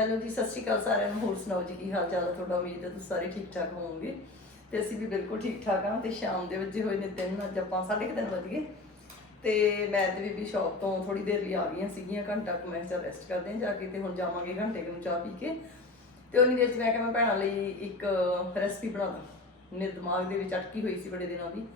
Hello ਜੀ ਸਤਿ ਸ਼੍ਰੀ ਅਕਾਲ ਸਾਰਿਆਂ ਨੂੰ, ਹੋਰ ਸੁਣਾਓ ਜੀ, ਕੀ ਹਾਲ ਚਾਲ ਹੈ ਤੁਹਾਡਾ? ਉਮੀਦ ਹੈ ਤੁਸੀਂ ਸਾਰੇ ਠੀਕ ਠਾਕ ਹੋਵੋਗੇ ਤੇ ਅਸੀਂ ਵੀ ਬਿਲਕੁਲ ਠੀਕ ਠਾਕ ਹਾਂ ਤੇ ਸ਼ਾਮ ਦੇ ਵੱਜੇ ਹੋਏ ਨੇ ਤਿੰਨ ਅੱਜ ਆਪਾਂ 3:30 ਵੱਜ ਗਏ ਤੇ ਮੈਂ ਤੇ ਬੀਬੀ ਸ਼ਾਪ ਤੋਂ ਥੋੜੀ ਦੇਰ ਲਈ ਆ ਗਈਆਂ ਸੀਗੀਆਂ, ਘੰਟਾ ਕੁ ਮੈਂ ਚੱਲ ਰੈਸਟ ਕਰਦੇ ਹਾਂ ਜਾ ਕੇ ਤੇ ਹੁਣ ਜਾਵਾਂਗੇ ਘੰਟੇ ਕੁ ਨੂੰ ਚਾਹ ਪੀ ਕੇ ਤੇ ਉਨੀ ਦੇਰ ਚ ਮੈਂ ਕਿਹਾ ਮੈਂ ਭੈਣਾਂ ਲਈ ਇੱਕ ਰੈਸਪੀ ਬਣਾ ਦਾਂ। ਮੇਰੇ ਦਿਮਾਗ ਦੇ ਵਿੱਚ ਅਟਕੀ ਹੋਈ ਸੀ ਬੜੇ ਦਿਨਾਂ ਦੀ।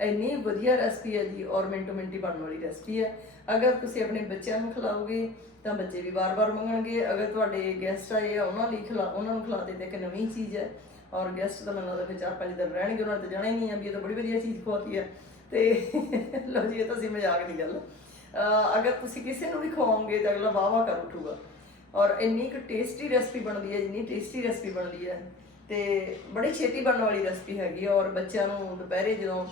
ਇੰਨੀ ਵਧੀਆ ਰੈਸਪੀ ਹੈ ਜੀ, ਔਰ ਮਿੰਟੋ ਮਿੰਟੀ ਬਣਨ ਵਾਲੀ ਰੈਸਪੀ ਹੈ। ਅਗਰ ਤੁਸੀਂ ਆਪਣੇ ਬੱਚਿਆਂ ਨੂੰ ਖਿਲਾਓਗੇ, ਤਾਂ ਬੱਚੇ ਵੀ ਵਾਰ ਵਾਰ ਮੰਗਣਗੇ। ਅਗਰ ਤੁਹਾਡੇ ਗੈਸਟ ਆਏ ਆ, ਉਹਨਾਂ ਲਈ ਖਿਲਾ, ਉਹਨਾਂ ਨੂੰ ਖਿਲਾ ਦੇ ਤਾਂ ਇੱਕ ਨਵੀਂ ਚੀਜ਼ ਹੈ। ਔਰ ਗੈਸਟ ਤਾਂ ਮੈਨੂੰ ਲੱਗਦਾ ਫਿਰ ਚਾਰ ਪੰਜ ਦਿਨ ਰਹਿਣਗੇ, ਉਹਨਾਂ ਨੇ ਤਾਂ ਜਾਣਾ ਹੀ ਨਹੀਂ ਆ ਵੀ ਇਹ ਤਾਂ ਬੜੀ ਵਧੀਆ ਚੀਜ਼ ਖਵਾਤੀ ਹੈ। ਤੇ ਲਓ ਜੀ, ਇਹ ਤਾਂ ਸੀ ਮਜ਼ਾਕ ਦੀ ਗੱਲ। ਅਗਰ ਤੁਸੀਂ ਕਿਸੇ ਨੂੰ ਵੀ ਖਵਾਓਗੇ ਤਾਂ ਅਗਲਾ ਵਾਹ ਵਾਹ ਕਰ ਉਠੂਗਾ। ਔਰ ਇੰਨੀ ਕੁ ਟੇਸਟੀ ਰੈਸਪੀ ਬਣਦੀ ਹੈ, ਜਿੰਨੀ ਟੇਸਟੀ ਰੈਸਪੀ ਬਣਦੀ ਹੈ। ਤੇ ਬੜੀ ਛੇਤੀ ਬਣਨ ਵਾਲੀ ਰੈਸਪੀ ਹੈਗੀ ਔਰ ਬੱਚਿਆਂ ਨੂੰ ਦੁਪਹਿਰੇ ਜਦੋਂ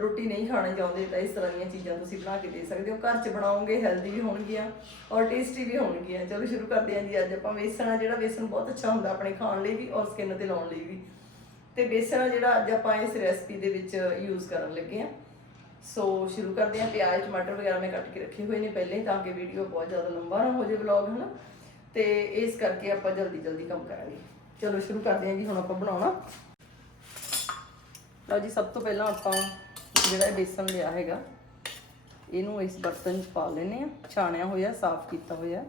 ਰੋਟੀ ਨਹੀਂ ਖਾਣੀ ਚਾਹੁੰਦੇ ਤਾਂ ਇਸ ਤਰ੍ਹਾਂ ਦੀਆਂ ਚੀਜ਼ਾਂ ਤੁਸੀਂ ਬਣਾ ਕੇ ਦੇ ਸਕਦੇ ਹੋ। ਘਰ 'ਚ ਬਣਾਓਗੇ ਹੈਲਦੀ ਵੀ ਹੋਣਗੀਆਂ ਔਰ ਟੇਸਟੀ ਵੀ ਹੋਣਗੀਆਂ। ਚਲੋ ਸ਼ੁਰੂ ਕਰਦੇ ਹਾਂ ਜੀ ਅੱਜ। ਆਪਾਂ ਵੇਸਣ ਆ ਜਿਹੜਾ, ਵੇਸਣ ਬਹੁਤ ਅੱਛਾ ਹੁੰਦਾ ਆਪਣੇ ਖਾਣ ਲਈ ਵੀ ਔਰ ਸਕਿਨ ਤੇ ਲਾਉਣ ਲਈ ਵੀ। ਤੇ ਬੇਸਣ ਜਿਹੜਾ ਅੱਜ ਆਪਾਂ ਇਸ ਰੈਸਪੀ ਦੇ ਵਿੱਚ ਯੂਜ਼ ਕਰਨ ਲੱਗੇ ਹਾਂ। ਸੋ ਸ਼ੁਰੂ ਕਰਦੇ ਹਾਂ। ਪਿਆਜ਼, ਟਮਾਟਰ ਵਗੈਰਾ ਮੈਂ ਕੱਟ ਕੇ ਰੱਖੇ ਹੋਏ ਨੇ ਪਹਿਲੇ ਤਾਂ ਕਿ ਵੀਡੀਓ ਬਹੁਤ ਜ਼ਿਆਦਾ ਲੰਬਾ ਨਾ ਹੋ ਜਾਏ ਵਲੌਗ ਹਨਾ? ਤੇ ਇਸ ਕਰਕੇ ਆਪਾਂ ਜਲਦੀ ਜਲਦੀ ਕੰਮ ਕਰਾਂਗੇ। ਚਲੋ ਸ਼ੁਰੂ ਕਰਦੇ ਹਾਂ ਜੀ। ਹੁਣ ਆਪਾਂ ਬਣਾਉਣਾ। ਲਓ ਜੀ, ਸਭ ਤੋਂ ਪਹਿਲਾਂ ਆਪਾਂ ਜਿਹੜਾ ਇਹ ਬੇਸਨ ਲਿਆ ਹੈਗਾ, ਇਹਨੂੰ ਇਸ ਬਰਤਨ 'ਚ ਪਾ ਲੈਨੇ ਆ ਛਾਣਿਆ ਹੋਇਆ, ਸਾਫ਼ ਕੀਤਾ ਹੋਇਆ।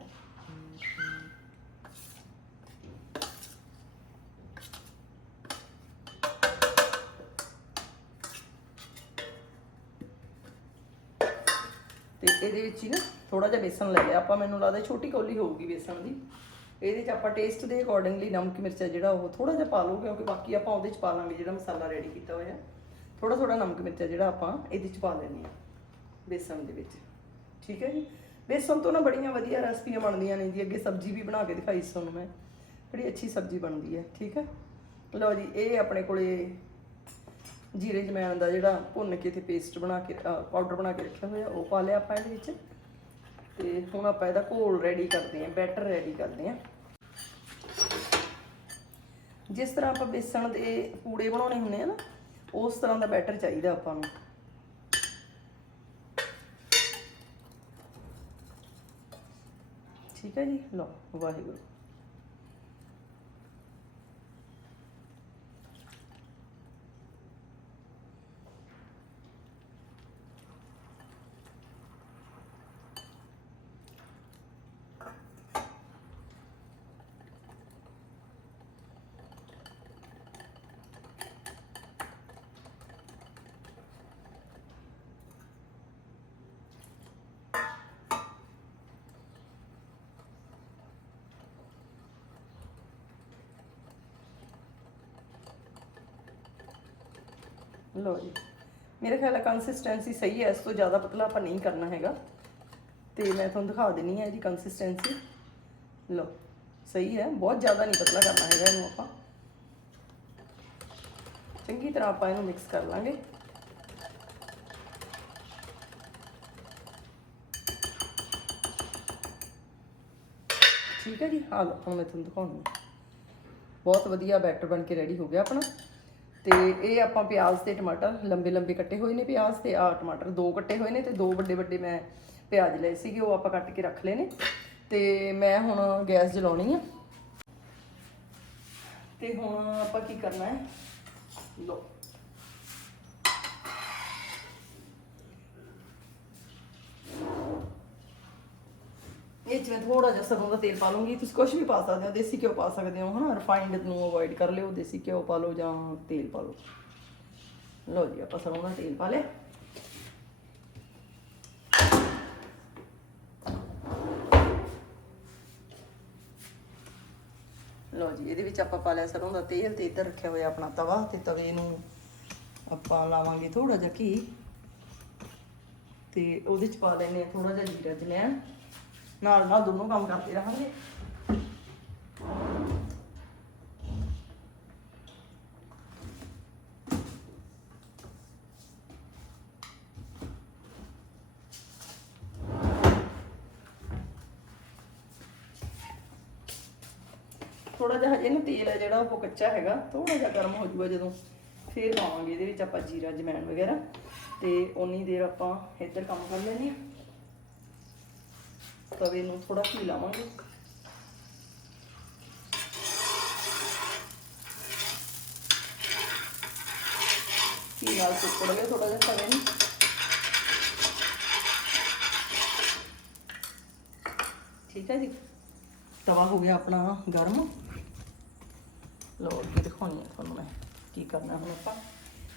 ਤੇ ਇਹਦੇ ਵਿੱਚ ਹੀ ਨਾ ਥੋੜਾ ਜਿਹਾ ਬੇਸਨ ਲੈ ਲਿਆ। ਆਪਾਂ ਮੈਨੂੰ ਲੱਗਦਾ ਛੋਟੀ ਕੌਲੀ ਹੋਊਗੀ ਬੇਸਨ ਦੀ। ਇਹਦੇ 'ਚ ਆਪਾਂ ਟੇਸਟ ਦੇ ਅਕੋਰਡਿੰਗਲੀ ਨਮਕ, ਮਿਰਚਾ ਜਿਹੜਾ ਉਹ ਥੋੜਾ ਜਿਹਾ ਪਾ ਲਓ ਕਿਉਂਕਿ ਬਾਕੀ ਆਪਾਂ ਉਹਦੇ 'ਚ ਪਾ ਲਾਂਗੇ ਜਿਹੜਾ ਮਸਾਲਾ ਰੈਡੀ ਕੀਤਾ ਹੋਇਆ। ਥੋੜਾ ਥੋੜਾ ਨਮਕ ਮਿਰਚਾ ਜਿਹੜਾ ਆਪਾਂ ਇਹਦੇ 'ਚ ਪਾ ਲੈਣੀ ਆ ਬੇਸਨ ਦੇ ਵਿੱਚ। ਠੀਕ ਹੈ ਜੀ? ਬੇਸਨ ਤੋਂ ਨਾ ਬੜੀਆਂ ਵਧੀਆ ਰੈਸਪੀਆਂ ਬਣਦੀਆਂ ਨੇ ਜੀ। ਅੱਗੇ ਸਬਜ਼ੀ ਵੀ ਬਣਾ ਕੇ ਦਿਖਾਈ ਸੀ ਤੁਹਾਨੂੰ ਮੈਂ। ਬੜੀ ਅੱਛੀ ਸਬਜ਼ੀ ਬਣਦੀ ਹੈ, ਠੀਕ ਹੈ? ਲਓ ਜੀ, ਇਹ ਆਪਣੇ ਕੋਲੇ ਜੀਰੇ ਜਮੈਣ ਦਾ ਜਿਹੜਾ ਭੁੰਨ ਕੇ ਤੇ ਪੇਸਟ ਬਣਾ ਕੇ ਪਾਊਡਰ ਬਣਾ ਕੇ ਰੱਖਿਆ ਹੋਇਆ, ਉਹ ਪਾ ਲਿਆ ਆਪਾਂ ਇਹਦੇ ਵਿੱਚ। ਤੇ ਹੁਣ ਆਪਾਂ ਇਹਦਾ ਘੋਲ ਰੈਡੀ ਕਰਦੇ ਹਾਂ ਬੈਟਰ ਰੈਡੀ ਕਰਦੇ ਹਾਂ। ਜਿਸ ਤਰ੍ਹਾਂ ਆਪਾਂ ਬੇਸਣ ਦੇ ਪੂੜੇ ਬਣਾਉਣੇ ਹੁੰਦੇ ਆ ਨਾ ਉਸ ਤਰ੍ਹਾਂ ਦਾ ਬੈਟਰ ਚਾਹੀਦਾ ਆਪਾਂ ਨੂੰ। ਠੀਕ ਹੈ ਜੀ? ਲਓ ਵਾਹਿਗੁਰੂ। ਲਓ ਜੀ। ਮੇਰੇ ਖਿਆਲ ਹੈ ਕੰਸਿਸਟੈਂਸੀ ਸਹੀ ਹੈ, ਇਸ ਤੋਂ ਜ਼ਿਆਦਾ ਪਤਲਾ ਆਪਾਂ ਨਹੀਂ ਕਰਨਾ ਹੈਗਾ। ਤੇ ਮੈਂ ਤੁਹਾਨੂੰ ਦਿਖਾ ਦਿੰਨੀ ਹੈ ਇਹਦੀ ਕੰਸਿਸਟੈਂਸੀ ਲਓ, ਸਹੀ ਹੈ, ਬਹੁਤ ਜ਼ਿਆਦਾ ਨਹੀਂ ਪਤਲਾ ਕਰਨਾ ਹੈਗਾ ਇਹਨੂੰ ਆਪਾਂ। ਚੰਗੀ ਤਰ੍ਹਾਂ ਆਪਾਂ ਇਹਨੂੰ ਮਿਕਸ ਕਰ ਲਾਂਗੇ। ਠੀਕ ਹੈ ਜੀ ਆ ਲਓ, ਹੁਣ ਮੈਂ ਤੁਹਾਨੂੰ ਦਿਖਾਉਂਦੀ ਬਹੁਤ ਵਧੀਆ ਬੈਟਰ ਬਣ ਕੇ ਰੈਡੀ ਹੋ ਗਿਆ ਆਪਣਾ। ਤੇ ਇਹ ਆਪਾਂ ਪਿਆਜ਼ ਤੇ ਟਮਾਟਰ ਲੰਬੇ ਲੰਬੇ ਕੱਟੇ ਹੋਏ ਨੇ ਪਿਆਜ਼ ਤੇ ਆ ਟਮਾਟਰ ਦੋ ਕੱਟੇ ਹੋਏ ਨੇ ਤੇ ਦੋ ਵੱਡੇ ਵੱਡੇ ਮੈਂ ਪਿਆਜ਼ ਲਏ ਸੀਗੇ, ਉਹ ਆਪਾਂ ਕੱਟ ਕੇ ਰੱਖ ਲਏ ਨੇ। ਤੇ ਮੈਂ ਹੁਣ ਗੈਸ ਜਲਾਉਣੀ ਆ। ਤੇ ਹੁਣ ਆਪਾਂ ਕੀ ਕਰਨਾ ਹੈ ਲੋ ਇਹ ਚ ਮੈਂ ਥੋੜਾ ਜਿਹਾ ਸਰੋਂ ਦਾ ਤੇਲ ਪਾ ਲੂੰਗੀ ਤੁਸੀਂ ਕੁਝ ਵੀ ਪਾ ਸਕਦੇ ਹੋ, ਦੇਸੀ ਘਿਓ ਪਾ ਸਕਦੇ ਹੋ, ਹਨਾ? ਰਿਫਾਈਨਡ ਨੂੰ ਅਵੋਇਡ ਕਰ ਲਿਓ, ਦੇਸੀ ਘਿਓ ਪਾ ਲਓ ਜਾਂ ਤੇਲ ਪਾ ਲਓ। ਲਓ ਜੀ, ਆਪਾਂ ਸਰੋਂ ਦਾ ਤੇਲ ਪਾ ਲਿਆ। ਲਓ ਜੀ, ਇਹਦੇ ਵਿੱਚ ਆਪਾਂ ਪਾ ਲਿਆ ਸਰੋਂ ਦਾ ਤੇਲ ਤੇ ਇੱਧਰ ਰੱਖਿਆ ਹੋਇਆ ਆਪਣਾ ਤਵਾ ਤੇ ਤਵੇ ਨੂੰ ਆਪਾਂ ਲਾਵਾਂਗੇ ਥੋੜਾ ਜਿਹਾ ਘੀ। ਤੇ ਉਹਦੇ ਚ ਪਾ ਲੈਨੇ ਆ ਥੋੜਾ ਜਿਹਾ ਜੀਰਾ ਜਮੈਣ ਨਾਲ ਨਾਲ ਦੋਨੋਂ ਕੰਮ ਕਰਦੇ ਰਹਾਂਗੇ। ਥੋੜਾ ਜਿਹਾ ਹਜੇ ਨਾ ਤੇਲ ਹੈ ਜਿਹੜਾ, ਉਹ ਕੱਚਾ ਹੈਗਾ। ਥੋੜਾ ਜਿਹਾ ਗਰਮ ਹੋ ਜਾਊਗਾ ਜਦੋਂ ਫਿਰ ਪਾਵਾਂਗੇ ਇਹਦੇ ਵਿੱਚ ਆਪਾਂ ਜੀਰਾ, ਜਮੈਣ ਵਗੈਰਾ। ਤੇ ਉਨੀ ਦੇਰ ਆਪਾਂ ਇੱਧਰ ਕੰਮ ਕਰ ਲੈਂਦੇ ਹਾਂ। ਤਵੇ ਨੂੰ ਥੋੜਾ ਘੀ ਲਾਵਾਂਗੇ। ਘੀ ਨਾਲ ਸੁੱਕੜਗੇ ਥੋੜਾ ਜਿਹਾ ਤਵੇ ਨੂੰ। ਠੀਕ ਹੈ ਜੀ? ਤਵਾ ਹੋ ਗਿਆ ਆਪਣਾ ਗਰਮ। ਲੋੜ ਕੇ ਦਿਖਾਉਣੀ ਹੈ ਤੁਹਾਨੂੰ ਮੈਂ ਕੀ ਕਰਨਾ ਹੁਣ ਆਪਾਂ।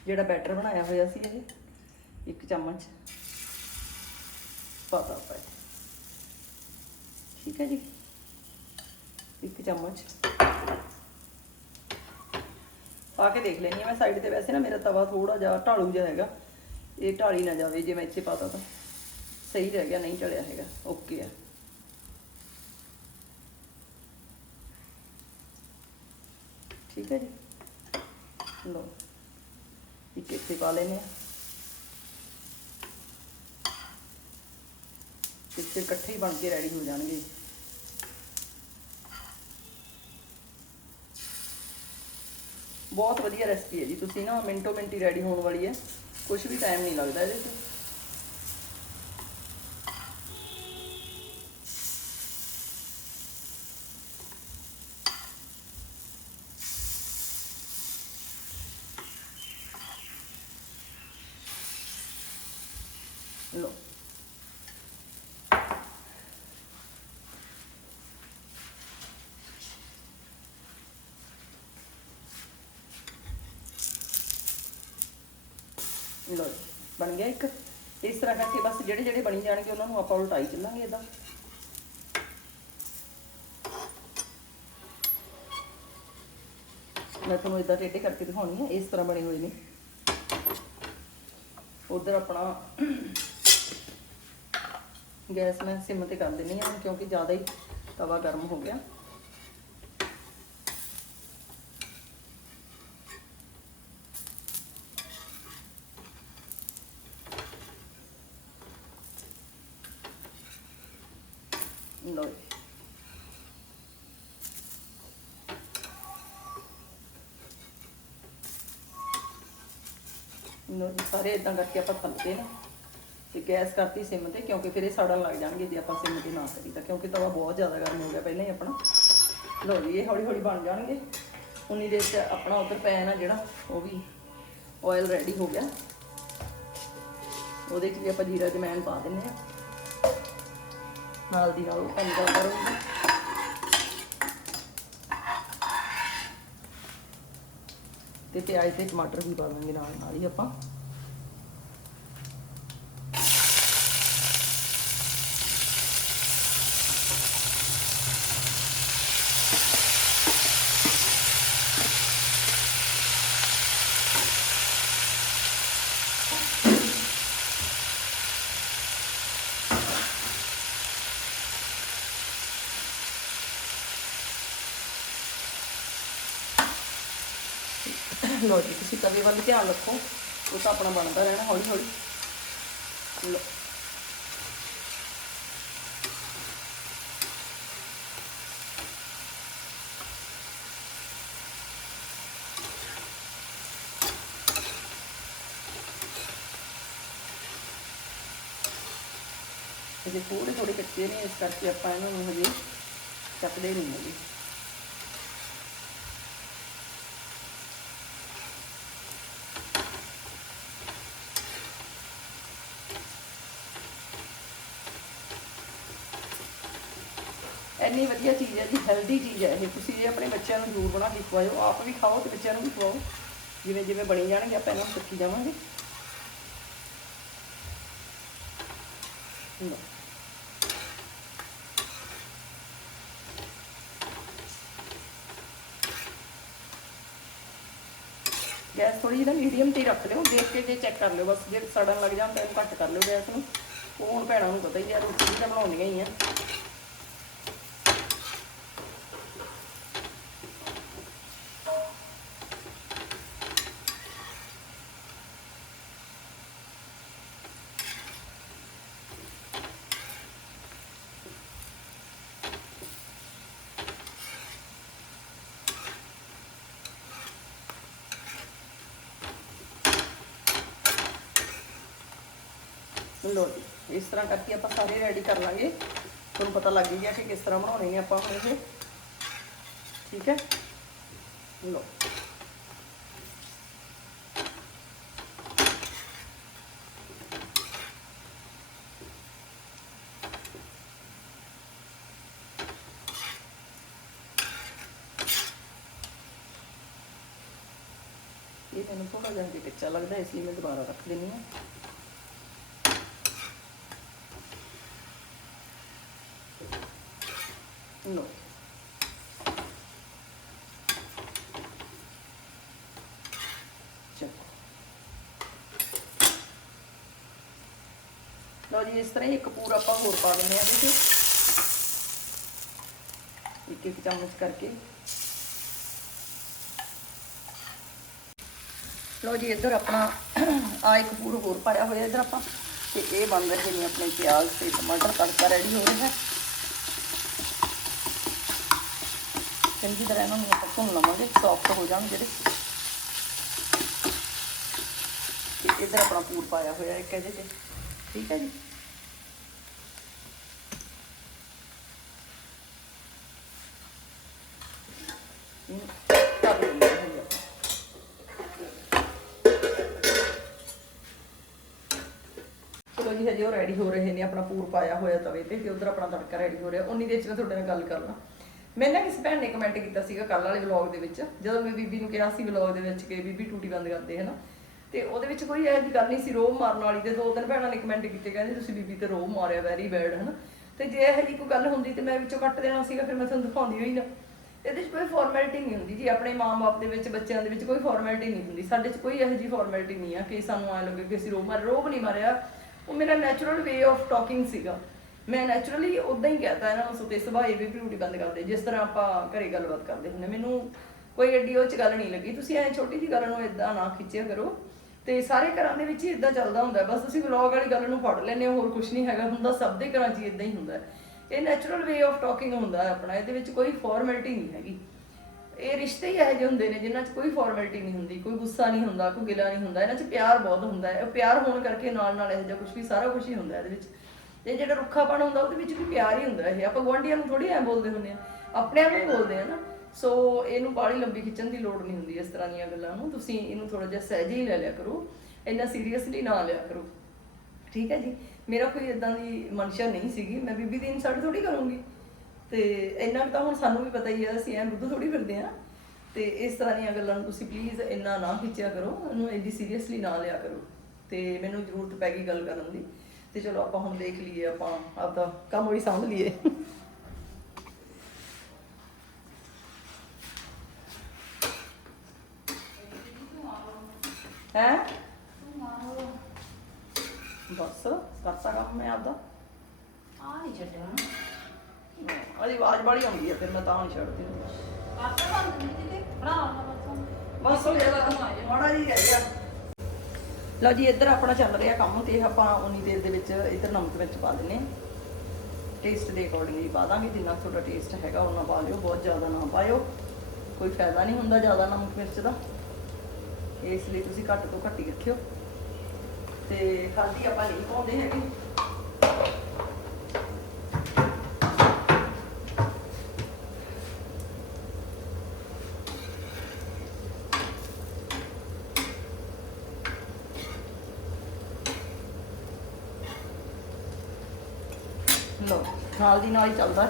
ਜਿਹੜਾ ਬੈਟਰ ਬਣਾਇਆ ਹੋਇਆ ਸੀ ਇਹ, ਇੱਕ ਚਮਚ। ਪਾ ਪਾਇਆ ਠੀਕ ਹੈ ਜੀ। ਇੱਕ ਚਮਚ। ਪਾ ਕੇ ਦੇਖ ਲੈਣੀ ਆ ਮੈਂ ਸਾਈਡ ਤੇ ਵੈਸੇ ਨਾ ਮੇਰਾ ਤਵਾ ਥੋੜਾ ਜਿਹਾ ਢਾਲੂ ਜਿਹਾ ਹੈਗਾ। ਇਹ ਢਾਲੀ ਨਾ ਜਾਵੇ ਜੇ ਮੈਂ ਇੱਥੇ ਪਾਤਾ ਤਾਂ। ਸਹੀ ਰਹਿ ਗਿਆ, ਨਹੀਂ ਢਲਿਆ ਹੈਗਾ। ਓਕੇ ਆ। ਠੀਕ ਹੈ ਜੀ। ਲੋ ਇੱਕ ਇੱਥੇ ਪਾ ਲੈਨੇ ਆ ਇੱਥੇ ਇਕੱਠੇ ਹੀ ਬਣ ਕੇ ਰੈਡੀ ਹੋ ਜਾਣਗੇ। ਬਹੁਤ ਵਧੀਆ ਰੈਸਪੀ ਹੈ ਜੀ। ਤੁਸੀਂ ਨਾ ਮਿੰਟੋ ਮਿੰਟ ਹੀ ਰੈਡੀ ਹੋਣ ਵਾਲੀ ਹੈ। ਕੁਝ ਵੀ ਟਾਈਮ ਨਹੀਂ ਲੱਗਦਾ ਇਹਦੇ 'ਚ ਲੋ ਲੋ ਬਣ ਗਿਆ ਇੱਕ। ਇਸ ਤਰ੍ਹਾਂ ਕਰਕੇ ਬਸ ਜਿਹੜੇ ਜਿਹੜੇ ਬਣੀ ਜਾਣਗੇ, ਉਹਨਾਂ ਨੂੰ ਆਪਾਂ ਉਲਟਾਈ ਚੱਲਾਂਗੇ ਇਦਾਂ ਮੈਂ ਤੁਹਾਨੂੰ ਇਦਾਂ ਟੇਢੇ ਕਰਕੇ ਦਿਖਾਉਣੀ ਹੈ ਇਸ ਤਰ੍ਹਾਂ ਬਣੇ ਹੋਏ ਨੇ। ਉਧਰ ਆਪਣਾ ਗੈਸ ਮੈਂ ਸਿਮ ਤੇ ਕਰ ਦਿੰਨੀ ਆ ਕਿਉਂਕਿ ਜ਼ਿਆਦਾ ਹੀ ਤਵਾ ਗਰਮ ਹੋ ਗਿਆ। ਲੋ ਜੀ। ਸਾਰੇ ਇਦਾਂ ਕਰਕੇ ਆਪਾਂ ਥੱਲਦੇ ਨਾ ਤੇ ਗੈਸ ਕਰਤੀ ਸਿਮ ਤੇ, ਕਿਉਂਕਿ ਫਿਰ ਇਹ ਸੜਨ ਲੱਗ ਜਾਣਗੇ ਜੇ ਆਪਾਂ ਸਿਮ ਤੇ ਨਾ ਕਰੀ ਤਾਂ, ਕਿਉਂਕਿ ਤਵਾ ਬਹੁਤ ਜ਼ਿਆਦਾ ਗਰਮ ਹੋ ਗਿਆ ਪਹਿਲਾਂ ਹੀ ਆਪਣਾ। ਲਓ ਜੀ, ਇਹ ਹੌਲੀ ਹੌਲੀ ਬਣ ਜਾਣਗੇ। ਉਨੀ ਦੇਰ ਚ ਆਪਣਾ ਉਧਰ ਪੈਨ ਆ ਜਿਹੜਾ, ਉਹ ਵੀ ਆਇਲ ਰੈਡੀ ਹੋ ਗਿਆ। ਉਹਦੇ ਚ ਵੀ ਆਪਾਂ ਜੀਰਾ ਜਮੈਨ ਪਾ ਦਿੰਨੇ ਆ ਨਾਲ ਦੀ ਨਾਲ ਉਹ ਪੈਂਦਾ ਕਰੂੰਗੀ ਤੇ ਪਿਆਜ਼ ਤੇ ਟਮਾਟਰ ਵੀ ਪਾ ਦਾਂਗੇ ਨਾਲ ਨਾਲ ਹੀ ਆਪਾਂ। ਲੋ ਜੀ, ਤੁਸੀਂ ਤਵੇ ਵੱਲ ਧਿਆਨ ਰੱਖੋ। ਉਹ ਤਾਂ ਆਪਣਾ ਬਣਦਾ ਰਹਿਣਾ ਹੌਲੀ ਹੌਲੀ ਲਓ। ਇਹ ਥੋੜੇ ਥੋੜੇ ਕੱਚੇ ਨੇ, ਇਸ ਕਰਕੇ ਆਪਾਂ ਇਹਨਾਂ ਨੂੰ ਹਜੇ ਚੱਕਦੇ ਨਹੀਂ ਹੈਗੇ ਇੰਨੀ ਵਧੀਆ ਚੀਜ਼ ਹੈ ਜੀ ਹੈਲਦੀ ਚੀਜ਼ ਹੈ ਇਹ। ਤੁਸੀਂ ਇਹ ਆਪਣੇ ਬੱਚਿਆਂ ਨੂੰ ਜ਼ਰੂਰ ਬਣਾ ਕੇ ਖਵਾਇਓ। ਆਪ ਵੀ ਖਾਓ ਤੇ ਬੱਚਿਆਂ ਨੂੰ ਵੀ ਖਵਾਓ। ਜਿਵੇਂ ਜਿਵੇਂ ਬਣੀ ਜਾਣਗੇ, ਆਪਾਂ ਇਹਨਾਂ ਨੂੰ ਸਿੱਖੀ ਜਾਵਾਂਗੇ। ਲਓ। ਗੈਸ ਥੋੜੀ ਜਿਹੀ ਨਾ ਮੀਡੀਅਮ ਤੇ ਰੱਖ ਲਿਓ। ਦੇਖ ਕੇ ਜੇ ਚੈੱਕ ਕਰ ਲਿਓ। ਬਸ ਜੇ ਸੜਨ ਲੱਗ ਜਾਂਦਾ ਤਾਂ ਘੱਟ ਕਰ ਲਿਓ ਗੈਸ ਨੂੰ। ਉਹ ਹੁਣ ਭੈਣਾਂ ਨੂੰ ਪਤਾ ਹੀ ਆ, ਰੋਟੀ ਤਾਂ ਬਣਾਉਣੀਆਂ ਹੀ ਆ। लो इस तरह करके आप सारे रेडी कर लेंगे तुम पता लग गया कि किस तरह बनाने आप ठीक है लो ये मैंने थोड़ा जल्दी कच्चा लगता है इसलिए मैं दोबारा रख लेनी हूँ ਲੋ ਚਲੋ ਲਓ ਜੀ ਇਸ ਤਰ੍ਹਾਂ ਹੀ ਇੱਕ ਪੂਰਾ ਆਪਾਂ ਹੋਰ ਪਾ ਦਿੰਦੇ ਆ ਇਹਦੇ 'ਚ ਇੱਕ ਇੱਕ ਚਮਚ ਕਰਕੇ ਲਓ ਜੀ ਇੱਧਰ ਆਪਣਾ ਆ ਇੱਕ ਪੂਰਾ ਹੋਰ ਪਾਇਆ ਹੋਇਆ ਇੱਧਰ ਆਪਾਂ ਤੇ ਇਹ ਬਣ ਰਹੇ ਨੇ ਆਪਣੇ ਪਿਆਜ਼ ਤੇ ਟਮਾਟਰ ਤੜਕਾ ਰੈਡੀ ਹੋ ਰਿਹਾ ਹੈ ਚੰਗੀ ਤਰ੍ਹਾਂ ਇਹਨਾਂ ਨੂੰ ਆਪਾਂ ਭੁੰਨ ਲਵਾਂਗੇ ਸੌਫਟ ਹੋ ਜਾਣ ਜਿਹੜੇ। ਤੇ ਇੱਧਰ ਆਪਣਾ ਪੂਰ ਪਾਇਆ ਹੋਇਆ ਇੱਕ ਇਹਦੇ 'ਚ ਠੀਕ ਹੈ ਜੀ? ਚਲੋ ਜੀ, ਹਜੇ ਉਹ ਰੈਡੀ ਹੋ ਰਹੇ ਨੇ, ਆਪਣਾ ਪੂਰ ਪਾਇਆ ਹੋਇਆ ਤਵੇ ਤੇ ਤੇ ਉਧਰ ਆਪਣਾ ਤੜਕਾ ਰੈਡੀ ਹੋ ਰਿਹਾ। ਉਨੀ ਦੇਰ ਚ ਮੈਂ ਤੁਹਾਡੇ ਨਾਲ ਗੱਲ ਕਰਨਾ ਮੈਂ ਨਾ ਕਿਸੇ ਭੈਣ ਨੇ ਕਮੈਂਟ ਕੀਤਾ ਸੀਗਾ ਕੱਲ ਵਾਲੇ ਵਲੌਗ ਦੇ ਵਿੱਚ, ਜਦੋਂ ਮੈਂ ਬੀਬੀ ਨੂੰ ਕਿਹਾ ਸੀ ਵਲੌਗ ਦੇ ਵਿੱਚ ਕਿ ਬੀਬੀ ਟੂਟੀ ਬੰਦ ਕਰਦੇ ਹੈ ਨਾ ਤੇ ਉਹਦੇ ਵਿੱਚ ਕੋਈ ਇਹੋ ਜਿਹੀ ਗੱਲ ਨਹੀਂ ਸੀ, ਰੋਹ ਮਾਰਨ ਵਾਲੀ ਤੇ ਦੋ ਤਿੰਨ ਭੈਣਾਂ ਨੇ ਕਮੈਂਟ ਕੀਤੇ, ਕਹਿੰਦੇ ਤੁਸੀਂ ਬੀਬੀ ਤੇ ਰੋਹ ਮਾਰਿਆ ਵੈਰੀ ਬੈਡ ਹਨਾ। ਤੇ ਜੇ ਇਹੋ ਜਿਹੀ ਕੋਈ ਗੱਲ ਹੁੰਦੀ ਤੇ ਮੈਂ ਵਿੱਚੋਂ ਕੱਟ ਦੇਣਾ ਸੀਗਾ, ਫਿਰ ਮੈਂ ਤੁਹਾਨੂੰ ਦਿਖਾਉਂਦੀ ਹੋਈ ਨਾ। ਇਹਦੇ 'ਚ ਕੋਈ ਫਾਰਮੈਲਿਟੀ ਨਹੀਂ ਹੁੰਦੀ ਜੀ, ਆਪਣੇ ਮਾਂ-ਬਾਪ ਦੇ ਵਿੱਚ, ਬੱਚਿਆਂ ਦੇ ਵਿੱਚ ਕੋਈ ਫਾਰਮੈਲਿਟੀ ਨਹੀਂ ਹੁੰਦੀ। ਸਾਡੇ 'ਚ ਕੋਈ ਇਹੋ ਜਿਹੀ ਫਾਰਮੈਲਿਟੀ ਨਹੀਂ ਆ ਕਿ ਸਾਨੂੰ ਐ ਲੱਗੇ ਕਿ ਅਸੀਂ ਰੋਹ ਮਾਰ, ਰੋਹ ਨਹੀਂ ਮਾਰਿਆ। ਉਹ ਮੇਰਾ ਨੈਚੁਰਲ ਵੇ ਆਫ ਟਾਕਿੰਗ ਸੀਗਾ। ਮੈਂ ਨੈਚੁਰਲੀ ਉਦਾਂ ਹੀ ਕਹਤਾ ਇਹਨਾਂ ਨੂੰ ਸੁਤੇ ਸੁਭਾਏ ਵੀ ਬਿਊਟੀ ਬੰਦ ਕਰਦੇ, ਜਿਸ ਤਰ੍ਹਾਂ ਆਪਾਂ ਘਰੇ ਗੱਲਬਾਤ ਕਰਦੇ ਹੁੰਦੇ। ਮੈਨੂੰ ਕੋਈ ਐਡੀ ਉਹ ਚ ਗੱਲ ਨਹੀਂ ਲੱਗੀ। ਤੁਸੀਂ ਐ ਛੋਟੀ ਜੀ ਗੱਲ ਨੂੰ ਇਦਾਂ ਨਾ ਖਿੱਚਿਆ ਕਰੋ। ਤੇ ਸਾਰੇ ਘਰਾਂ ਦੇ ਵਿੱਚ ਹੀ ਇਦਾਂ ਚੱਲਦਾ ਹੁੰਦਾ ਬਸ ਤੁਸੀਂ ਵਲੌਗ ਵਾਲੀ ਗੱਲ ਨੂੰ ਫੜ ਲੈਂਦੇ ਹੋਰ ਕੁਝ ਨਹੀਂ ਹੈਗਾ। ਹੁੰਦਾ ਸਭ ਦੇ ਘਰਾਂ 'ਚ ਇਦਾਂ ਹੀ ਹੁੰਦਾ ਇਹ ਨੈਚੁਰਲ ਵੇ ਆਫ ਟਾਕਿੰਗ ਹੁੰਦਾ ਹੈ ਆਪਣਾ। ਇਹਦੇ ਵਿੱਚ ਕੋਈ ਫਾਰਮੈਲਿਟੀ ਨਹੀਂ ਹੈਗੀ। ਇਹ ਰਿਸ਼ਤੇ ਹੀ ਇਹੋ ਜਿਹੇ ਹੁੰਦੇ ਨੇ, ਜਿਨ੍ਹਾਂ 'ਚ ਕੋਈ ਫਾਰਮੈਲਿਟੀ ਨਹੀਂ ਹੁੰਦੀ। ਕੋਈ ਗੁੱਸਾ ਨਹੀਂ ਹੁੰਦਾ, ਕੋਈ ਗਿਲਾ ਨਹੀਂ ਹੁੰਦਾ। ਇਹਨਾਂ 'ਚ ਪਿਆਰ ਬਹੁਤ ਹੁੰਦਾ ਹੈ। ਪਿਆਰ ਹੋਣ ਕਰਕੇ ਨਾਲ ਨਾਲ ਇਹੋ ਜਿਹਾ ਕੁਝ ਵੀ, ਸਾਰਾ ਕੁਝ ਹੀ ਹੁੰਦਾ ਇਹਦੇ ਵਿੱਚ। ਤੇ ਜਿਹੜਾ ਰੁੱਖਾਪਣ ਹੁੰਦਾ ਉਹਦੇ ਵਿੱਚ ਵੀ ਪਿਆਰ ਹੀ ਹੁੰਦਾ ਇਹ। ਆਪਾਂ ਗੁਆਂਢੀਆਂ ਨੂੰ ਥੋੜੀ ਐ ਬੋਲਦੇ ਹੁੰਦੇ ਆ ਆਪਣੇ ਆਪ ਨੂੰ ਹੀ ਬੋਲਦੇ ਆ ਨਾ। ਸੋ ਇਹਨੂੰ ਬਾਹਲੀ ਲੰਬੀ ਖਿੱਚਣ ਦੀ ਲੋੜ ਨਹੀਂ ਹੁੰਦੀ ਇਸ ਤਰ੍ਹਾਂ ਦੀਆਂ ਗੱਲਾਂ ਨੂੰ। ਤੁਸੀਂ ਇਹਨੂੰ ਥੋੜਾ ਜਿਹਾ ਸਹਿਜ ਹੀ ਲੈ ਲਿਆ ਕਰੋ। ਇੰਨਾ ਸੀਰੀਅਸਲੀ ਨਾ ਲਿਆ ਕਰੋ। ਠੀਕ ਹੈ ਜੀ? ਮੇਰਾ ਕੋਈ ਇਦਾਂ ਦੀ ਮਨਸ਼ਾ ਨਹੀਂ ਸੀਗੀ। ਮੈਂ ਬੀਬੀ ਦੀ ਇਨਸਲਟ ਥੋੜੀ ਕਰੂੰਗੀ। ਤੇ ਇੰਨਾ ਕੁ ਤਾਂ ਹੁਣ ਸਾਨੂੰ ਵੀ ਪਤਾ ਹੀ ਹੈ, ਅਸੀਂ ਐਂ ਬੁੱਧ ਥੋੜੀ ਫਿਰਦੇ ਆ ਤੇ ਇਸ ਤਰ੍ਹਾਂ ਦੀਆਂ ਗੱਲਾਂ ਨੂੰ ਤੁਸੀਂ ਪਲੀਜ਼ ਇੰਨਾ ਨਾ ਖਿੱਚਿਆ ਕਰੋ। ਇਹਨੂੰ ਇੰਨੀ ਸੀਰੀਅਸਲੀ ਨਾ ਲਿਆ ਕਰੋ। ਤੇ ਮੈਨੂੰ ਜ਼ਰੂਰਤ ਪੈ ਗਈ ਗੱਲ ਕਰਨ ਦੀ। ਤੇ ਚਲੋ ਆਪਾਂ ਹੁਣ ਦੇਖ ਲਈਏ ਆਪਾਂ ਆਪਦਾ ਕੰਮ ਵੀ ਸਾਂਭ ਲਈਏ। ਹੈ? ਬਸ ਕਰਤਾ ਕੰਮ ਮੈਂ ਆਪਦਾ। ਆ ਨਹੀਂ ਛੱਡਣਾ ਉਹਦੀ ਆਵਾਜ਼ ਬੜੀ ਆਉਂਦੀ ਹੈ ਫਿਰ ਮੈਂ ਤਾਂ ਨਹੀਂ ਛੱਡਦੀ। ਪਾਪਾ ਬੰਦ ਨਹੀਂ ਤੇ ਬਣਾ ਲਾ ਬਸ ਬਸ ਹੋ ਗਿਆ ਮਾੜਾ ਜੀ ਰਹਿ ਗਿਆ। ਲਓ ਜੀ, ਇੱਧਰ ਆਪਣਾ ਚੱਲ ਰਿਹਾ ਕੰਮ ਤੇ ਆਪਾਂ ਉਨੀ ਦੇਰ ਦੇ ਵਿੱਚ ਇੱਧਰ ਨਮਕ ਵਿੱਚ ਪਾ ਦਿੰਨੇ ਟੇਸਟ ਦੇ ਅਕੋਰਡਿੰਗਲੀ ਪਾ ਦਾਂਗੇ, ਜਿੰਨਾ ਤੁਹਾਡਾ ਟੇਸਟ ਹੈਗਾ ਉਹਨਾਂ ਪਾ ਲਿਓ, ਬਹੁਤ ਜ਼ਿਆਦਾ ਨਾ ਪਾਇਓ। ਕੋਈ ਫਾਇਦਾ ਨਹੀਂ ਹੁੰਦਾ ਜ਼ਿਆਦਾ ਨਮਕ ਮਿਰਚ ਦਾ। ਇਸ ਲਈ ਤੁਸੀਂ ਘੱਟ ਤੋਂ ਘੱਟ ਹੀ ਰੱਖਿਓ। ਤੇ ਹਲਦੀ ਆਪਾਂ ਨਹੀਂ ਪਾਉਂਦੇ ਹੈਗੇ ਲੋ ਨਾਲ ਦੀ ਨਾਲ ਹੀ। ਚੱਲਦਾ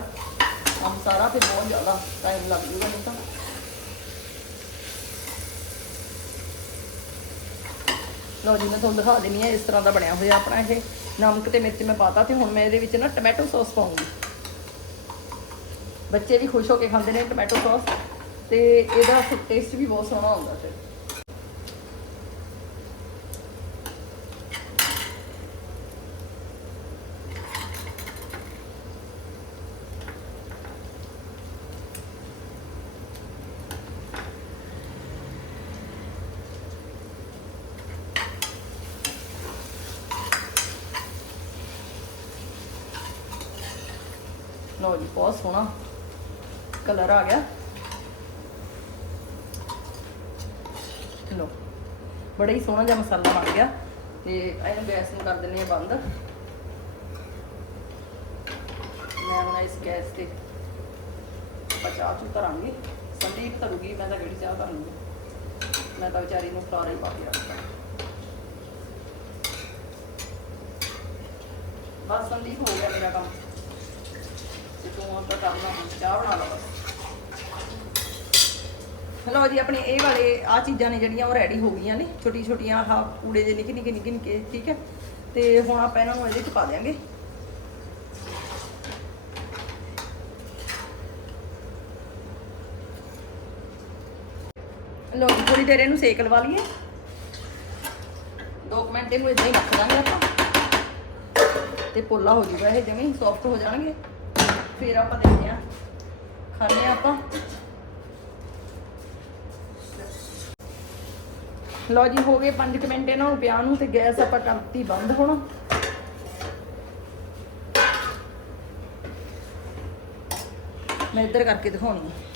ਕੰਮ ਸਾਰਾ ਫਿਰ ਬਹੁਤ ਜ਼ਿਆਦਾ ਟਾਈਮ ਲੱਗ ਜੂਗਾ ਨਹੀਂ ਤਾਂ। ਲੋ ਜੀ, ਮੈਂ ਤੁਹਾਨੂੰ ਦਿਖਾ ਦਿੰਨੀ ਆ ਇਸ ਤਰ੍ਹਾਂ ਦਾ ਬਣਿਆ ਹੋਇਆ ਆਪਣਾ ਇਹ। ਨਮਕ ਤੇ ਮਿਰਚ ਮੈਂ ਪਾਤਾ ਤੇ ਹੁਣ ਮੈਂ ਇਹਦੇ ਵਿੱਚ ਨਾ ਟੋਮੈਟੋ ਸੌਸ ਪਾਉਂਗੀ। ਬੱਚੇ ਵੀ ਖੁਸ਼ ਹੋ ਕੇ ਖਾਂਦੇ ਨੇ ਟੋਮੈਟੋ ਸੌਸ ਤੇ ਇਹਦਾ ਟੇਸਟ ਵੀ ਬਹੁਤ ਸੋਹਣਾ ਹੁੰਦਾ ਫਿਰ ਲਓ ਜੀ ਬਹੁਤ ਸੋਹਣਾ ਕਲਰ ਆ ਗਿਆ। ਲਓ, ਬੜਾ ਹੀ ਸੋਹਣਾ ਜਿਹਾ ਮਸਾਲਾ ਬਣ ਗਿਆ ਤੇ ਇਹਨੂੰ ਗੈਸ ਨੂੰ ਕਰ ਦਿੰਨੇ ਆ ਬੰਦ। ਮੈਂ ਹੁਣ ਇਸ ਗੈਸ ਤੇ ਆਪਾਂ ਚਾਹ ਚੂ ਧਰਾਂਗੇ। ਸੰਦੀਪ ਧਰੂਗੀ, ਮੈਂ ਤਾਂ ਕਿਹੜੀ ਚਾਹ ਧਰੂੰਗੀ। ਮੈਂ ਤਾਂ ਵਿਚਾਰੀ ਨੂੰ ਫਲਾਰਾ ਹੀ ਪਾ ਕੇ ਰੱਖਦਾ। ਬਸ ਸੰਦੀਪ, ਹੋ ਗਿਆ ਮੇਰਾ ਕੰਮ। ਤੇ ਤੂੰ ਤਾਂ ਕਰਨਾ ਹੁਣ ਚਾਹ ਬਣਾ ਲਾ ਬਸ। ਲਓ ਜੀ, ਆਪਣੇ ਇਹ ਵਾਲੇ ਆ ਚੀਜ਼ਾਂ ਨੇ ਜਿਹੜੀਆਂ ਉਹ ਰੈਡੀ ਹੋ ਗਈਆਂ ਨੇ। ਛੋਟੀ ਛੋਟੀਆਂ ਆਹ ਕੂੜੇ ਦੇ ਨਿੱਕੇ ਨਿੱਕੇ ਨਿੱਕੇ ਨਿੱਕੇ ਠੀਕ ਹੈ? ਤੇ ਹੁਣ ਆਪਾਂ ਇਹਨਾਂ ਨੂੰ ਇਹਦੇ ਚ ਪਾ ਦਿਆਂਗੇ। ਲਓ ਥੋੜੀ ਦੇਰ ਇਹਨੂੰ ਸੇਕ ਲਵਾ ਲਈਏ। 2 ਮਿੰਟ ਇਹਨੂੰ ਇਦਾਂ ਹੀ ਰੱਖ ਦਾਂਗੇ ਆਪਾਂ। ਤੇ ਪੋਲਾ ਹੋ ਜੂਗਾ ਇਹ ਜਿਵੇਂ ਸੌਫਟ ਹੋ ਜਾਣਗੇ। ਫਿਰ ਆਪਾਂ ਦੇਖਦੇ ਆ ਖਾਣੇ ਆਪਾਂ। ਲਓ ਜੀ, ਹੋ ਗਏ 5 ਮਿੰਟ ਇਹਨਾਂ ਨੂੰ ਪਿਆ ਨੂੰ ਤੇ ਗੈਸ ਆਪਾਂ ਕਰਤੀ ਬੰਦ ਹੁਣ। ਮੈਂ ਇੱਧਰ ਕਰਕੇ ਦਿਖਾਉਣੀ ਆ।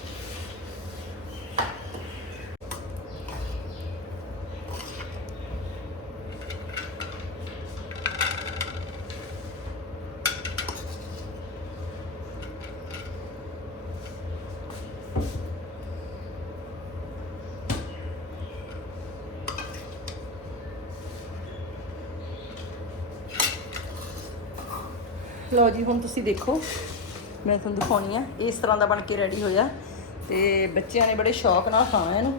ਲਓ ਜੀ, ਹੁਣ ਤੁਸੀਂ ਦੇਖੋ। ਮੈਂ ਤੁਹਾਨੂੰ ਦਿਖਾਉਣੀ ਆ। ਇਸ ਤਰ੍ਹਾਂ ਦਾ ਬਣ ਕੇ ਰੈਡੀ ਹੋਇਆ। ਤੇ ਬੱਚਿਆਂ ਨੇ ਬੜੇ ਸ਼ੌਕ ਨਾਲ ਖਾਣਾ ਇਹਨੂੰ।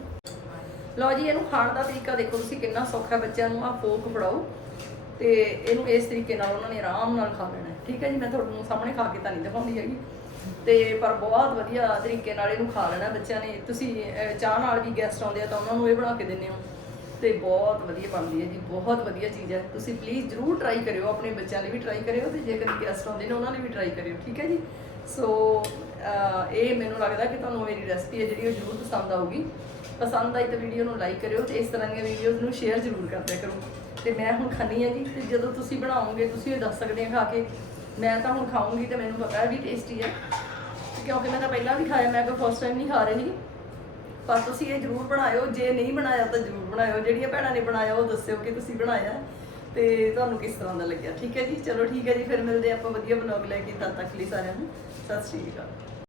ਲਓ ਜੀ, ਇਹਨੂੰ ਖਾਣ ਦਾ ਤਰੀਕਾ ਦੇਖੋ ਤੁਸੀਂ, ਕਿੰਨਾ ਸੌਖਾ ਬੱਚਿਆਂ ਨੂੰ ਆ ਫੋਕ ਫੜਾਓ। ਤੇ ਇਹਨੂੰ ਇਸ ਤਰੀਕੇ ਨਾਲ ਉਹਨਾਂ ਨੇ ਆਰਾਮ ਨਾਲ ਖਾ ਲੈਣਾ। ਠੀਕ ਹੈ ਜੀ, ਮੈਂ ਤੁਹਾਨੂੰ ਸਾਹਮਣੇ ਖਾ ਕੇ ਤਾਂ ਨਹੀਂ ਦਿਖਾਉਂਦੀ ਹੈਗੀ। ਤੇ ਪਰ ਬਹੁਤ ਵਧੀਆ ਤਰੀਕੇ ਨਾਲ ਇਹਨੂੰ ਖਾ ਲੈਣਾ ਬੱਚਿਆਂ ਨੇ। ਤੁਸੀਂ ਚਾਹ ਨਾਲ ਵੀ ਗੈਸਟ ਆਉਂਦੇ ਆ ਤਾਂ ਉਹਨਾਂ ਨੂੰ ਇਹ ਬਣਾ ਕੇ ਦਿੰਦੇ ਹੋ। ਤੇ ਬਹੁਤ ਵਧੀਆ ਬਣਦੀ ਹੈ ਜੀ, ਬਹੁਤ ਵਧੀਆ ਚੀਜ਼ ਹੈ। ਤੁਸੀਂ ਪਲੀਜ਼ ਜਰੂਰ ਟਰਾਈ ਕਰਿਓ, ਆਪਣੇ ਬੱਚਿਆਂ ਲਈ ਵੀ ਟਰਾਈ ਕਰਿਓ ਤੇ ਜੇਕਰ ਗੈਸਟ ਆਉਂਦੇ ਨੇ, ਉਹਨਾਂ ਲਈ ਵੀ ਟਰਾਈ ਕਰਿਓ, ਠੀਕ ਹੈ ਜੀ? ਸੋ ਇਹ ਮੈਨੂੰ ਲੱਗਦਾ ਕਿ ਤੁਹਾਨੂੰ ਮੇਰੀ ਰੈਸਪੀ ਹੈ ਜਿਹੜੀ ਉਹ ਜਰੂਰ ਪਸੰਦ ਆਊਗੀ। ਪਸੰਦ ਆਈ ਤਾਂ ਵੀਡੀਓ ਨੂੰ ਲਾਈਕ ਕਰਿਓ ਤੇ ਇਸ ਤਰ੍ਹਾਂ ਦੀਆਂ ਵੀਡੀਓਜ਼ ਨੂੰ ਸ਼ੇਅਰ ਜ਼ਰੂਰ ਕਰਦਿਆ ਕਰੋ। ਤੇ ਮੈਂ ਹੁਣ ਖਾਣੀ ਹੈ ਜੀ, ਤੇ ਜਦੋਂ ਤੁਸੀਂ ਬਣਾਓਗੇ, ਤੁਸੀਂ ਇਹ ਦੱਸ ਸਕਦੇ ਆ ਖਾ ਕੇ। ਮੈਂ ਤਾਂ ਹੁਣ ਖਾਉਂਗੀ ਤੇ ਮੈਨੂੰ ਪਤਾ ਵੀ ਟੇਸਟੀ ਹੈ। ਕਿਉਂਕਿ ਮੈਂ ਤਾਂ ਪਹਿਲਾਂ ਵੀ ਖਾਇਆ, ਮੈਂ ਕੋਈ ਫਸਟ ਟਾਈਮ ਨਹੀਂ ਖਾ ਰਹੀ। ਪਰ ਤੁਸੀਂ ਇਹ ਜ਼ਰੂਰ ਬਣਾਇਓ, ਜੇ ਨਹੀਂ ਬਣਾਇਆ ਤਾਂ ਜ਼ਰੂਰ ਬਣਾਇਓ, ਜਿਹੜੀਆਂ ਭੈਣਾਂ ਨੇ ਬਣਾਇਆ ਉਹ ਦੱਸਿਓ ਕਿ ਤੁਸੀਂ ਬਣਾਇਆ। ਤੇ ਤੁਹਾਨੂੰ ਕਿਸ ਤਰ੍ਹਾਂ ਦਾ ਲੱਗਿਆ? ਠੀਕ ਹੈ ਜੀ? ਚਲੋ ਠੀਕ ਹੈ ਜੀ, ਫਿਰ ਮਿਲਦੇ ਆਪਾਂ, ਵਧੀਆ ਬਲੌਗ ਲੈ ਕੇ, ਤਦ ਤੱਕ ਲਈ ਸਾਰਿਆਂ ਨੂੰ। ਸਤਿ ਸ਼੍ਰੀ ਅਕਾਲ।